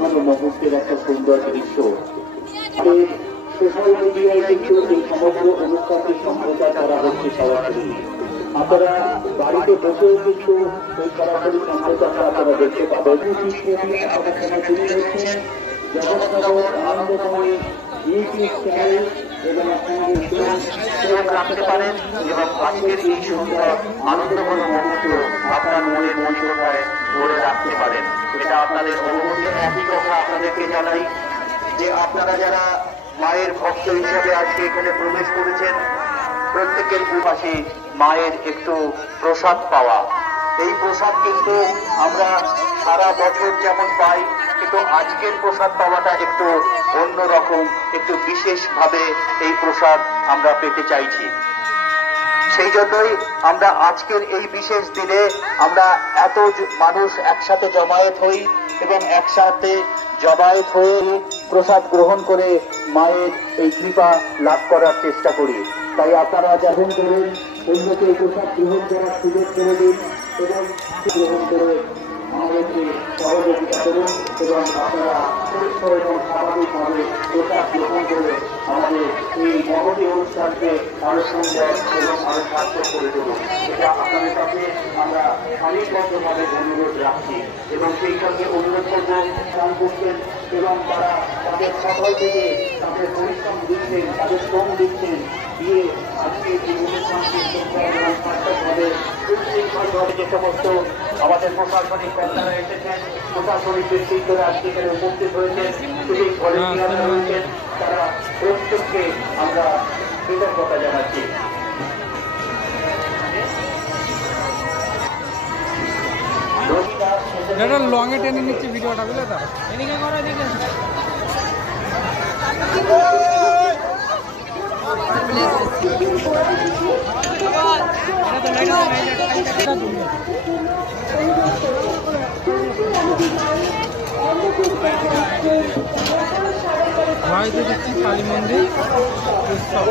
মনোরম মুহূর্তের একটা সুন্দর দৃশ্য। সোশ্যাল মিডিয়ায় কিন্তু এই সমগ্র অনুষ্ঠানটি সম্প্রচার করা হচ্ছে সরাসরি। আপনারা বাড়িতে বসেও কিন্তু এই সরাসরি সম্প্রচারটা আপনারা দেখতে পাবেন। জগৎনগর আনন্দময়ী ইউটিউব চ্যানেল এবং রাখতে পারেন এবং আজকের এই সুন্দর আনন্দময় মুহূর্ত আপনার মনের মনটায় ধরে রাখতে পারেন। এটা আপনাদের অনুভূতি। একই কথা আপনাদেরকে জানাই যে আপনারা যারা মায়ের ভক্ত হিসাবে আজকে এখানে প্রবেশ করেছেন, প্রত্যেকের পাশে মায়ের একটু প্রসাদ পাওয়া। এই প্রসাদ কিন্তু আমরা সারা বছর যেমন পাই, কিন্তু আজকের প্রসাদ পাওয়াটা একটু অন্যরকম, একটু বিশেষভাবে এই প্রসাদ আমরা পেতে চাইছি। সেই জন্যই আমরা আজকের এই বিশেষ দিনে আমরা এত মানুষ একসাথে জমায়েত হই এবং একসাথে জমায়েত হয়ে প্রসাদ গ্রহণ করে মায়ের এই কৃপা লাভ করার চেষ্টা করি। তাই আপনারা গ্রহণ করেন, অন্যকে এই প্রসাদ গ্রহণ করার সুযোগ করে দিন এবং গ্রহণ করে আমাদেরকে সহযোগিতা করুন এবং আপনারা সুস্থ এবং স্বাভাবিকভাবে প্রসাদ গ্রহণ করে আমাদের এই মহতী অনুষ্ঠানকে আরো সুন্দর এবং আরো সার্থক করে তুলুন। এটা আপনাদের কাছে আমরা সারিবদ্ধভাবে অনুরোধ রাখছি এবং সেই সঙ্গে অনুরোধ করব স্নান করছেন এবং তারা তাদের সকাল থেকে তাদের পরিশ্রম দিচ্ছেন, তাদের শ্রম দিচ্ছেন, দিয়ে আজকে এই অনুষ্ঠানকে সুন্দর এবং সার্থকভাবে সুশৃঙ্খলভাবে যে সমস্ত আমাদের প্রশাসনিক কর্তারা এসেছেন, প্রশাসনিক ব্যক্তিত্বরা আজকে এখানে উপস্থিত হয়েছেন, সিভিক ভলেন্টিয়াররা রয়েছেন, তারা প্রত্যেককে আমরা কৃতজ্ঞতা জানাচ্ছি। লং এ টেনে নিচ্ছে ভিডিওটা, বুঝলে তো এদিকে করো, এদিকে হয়তো দেখছি কালী মন্দির উৎসব।